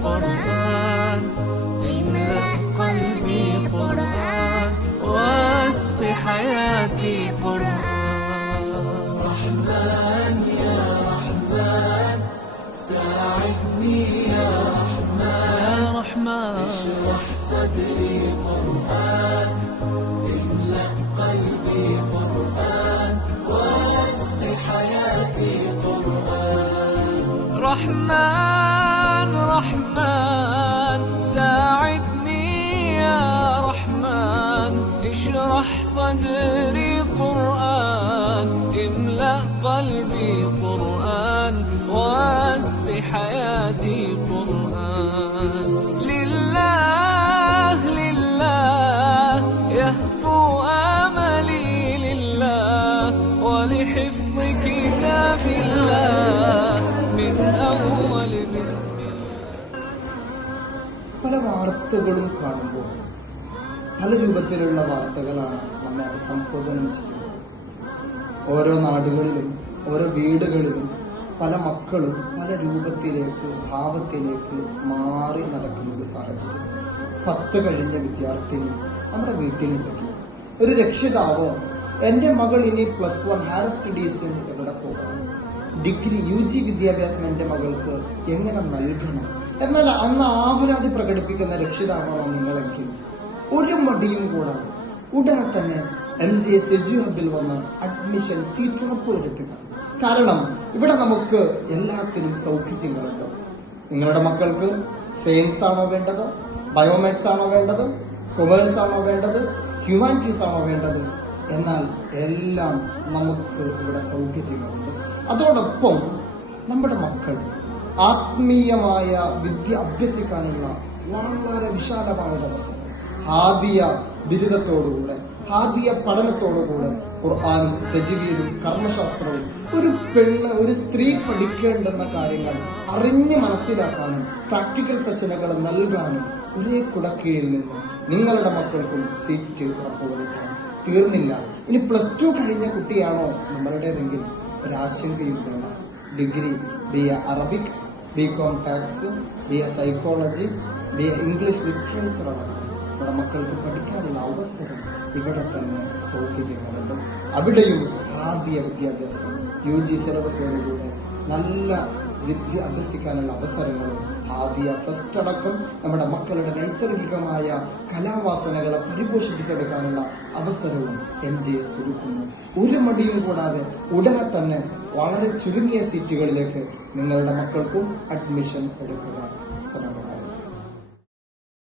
قرآن املأ قلبي قرآن واسق حياتي قرآن رحمن يا رحمن ساعدني يا رحمن اشرح صدري قرآن املأ قلبي قرآن واسق حياتي قرآن رحمن رحمن ساعدني يا رحمن اشرح صدري قرآن املأ قلبي قرآن واسق حياتي قرآن لله لله يهفو آملي لله ولحفظ كتاب الله من أول بسم പല വാർത്തകളും കാണുമ്പോൾ പല രൂപത്തിലുള്ള വാർത്തകളാണ് നമ്മെ അഭിസംബോധന ചെയ്യുന്നത്. ഓരോ നാടുകളിലും ഓരോ വീടുകളിലും പല മക്കളും പല രൂപത്തിലേക്ക് ഭാവത്തിലേക്ക് മാറി നടക്കുന്ന ഒരു സാഹചര്യം. 10 കഴിഞ്ഞ വിദ്യാർത്ഥിനി നമ്മുടെ വീട്ടിലുണ്ടെങ്കിൽ ഒരു രക്ഷിതാവ് എന്റെ മകൾ ഇനി +1 ഹയർ സ്റ്റഡീസിൽ എവിടെ പോകണം, ഡിഗ്രി UG വിദ്യാഭ്യാസം എന്റെ മകൾക്ക് എങ്ങനെ നൽകണം എന്നാൽ അന്ന് ആവലാതി പ്രകടിപ്പിക്കുന്ന രക്ഷിതാവാണോ നിങ്ങളെങ്കിൽ ഒരു മടിയും കൂടാതെ ഉടനെ തന്നെ MJS എഡ്യു ഹബിൽ വന്ന് അഡ്മിഷൻ സീറ്റ് ഉറപ്പുവരുത്തുക. കാരണം ഇവിടെ നമുക്ക് എല്ലാത്തിനും സൗകര്യങ്ങളുണ്ട്. നിങ്ങളുടെ മക്കൾക്ക് സയൻസ് ആണോ വേണ്ടത്, ബയോമാത്സ് ആണോ വേണ്ടത്, കൊമേഴ്സ് ആണോ വേണ്ടത്, ഹ്യൂമാനിറ്റീസ് ആണോ വേണ്ടത്, എന്നാൽ എല്ലാം നമുക്ക് ഇവിടെ സൗകര്യങ്ങളുണ്ട്. അതോടൊപ്പം നമ്മുടെ മക്കൾ ആത്മീയമായ വിദ്യ അഭ്യസിക്കാനുള്ള വളരെ വിശാലമായ അവസരം ഹാദിയ ബിരുദത്തോടുകൂടെ ഹാദിയ പഠനത്തോടുകൂടെ ഖുർആനും തജ്വീദും കർമ്മശാസ്ത്രവും ഒരു സ്ത്രീ പഠിക്കേണ്ടുന്ന കാര്യങ്ങൾ അറിഞ്ഞ് മനസ്സിലാക്കാനും പ്രാക്ടിക്കൽ സെഷനുകൾ നൽകാനും ഒരേ കുടക്കീഴിൽ നിന്ന് നിങ്ങളുടെ മക്കൾക്കും സീറ്റ് ഉറപ്പുവരുത്താൻ തീർന്നില്ല. ഇനി +2 കഴിഞ്ഞ കുട്ടിയാണോ നമ്മളുടേതെങ്കിൽ ഒരാശങ്കയും വേണ്ട. Degree BA Arabic, BCom tax, BA psychology, BA English literature അടക്കം നമ്മുടെ മക്കൾക്ക് പഠിക്കാനുള്ള അവസരം ഇവിടെ തന്നെ സൗകര്യങ്ങളുണ്ട്. അവിടെയും ആദ്യ വിദ്യാഭ്യാസം UG സിലബസോടുകൂടെ നല്ല വിദ്യ അഭ്യസിക്കാനുള്ള അവസരങ്ങളും ആദ്യ ഫസ്റ്റ് അടക്കം നമ്മുടെ മക്കളുടെ നൈസർഗികമായ കലാവാസനകളെ പരിപോഷിപ്പിച്ചെടുക്കാനുള്ള അവസരവും MJS ഒരുക്കുന്നു. ഒരു മടിയും കൂടാതെ ഉടനെ തന്നെ വളരെ ചുരുങ്ങിയ സീറ്റുകളിലേക്ക് നിങ്ങളുടെ മക്കൾക്കും അഡ്മിഷൻ എടുക്കുക.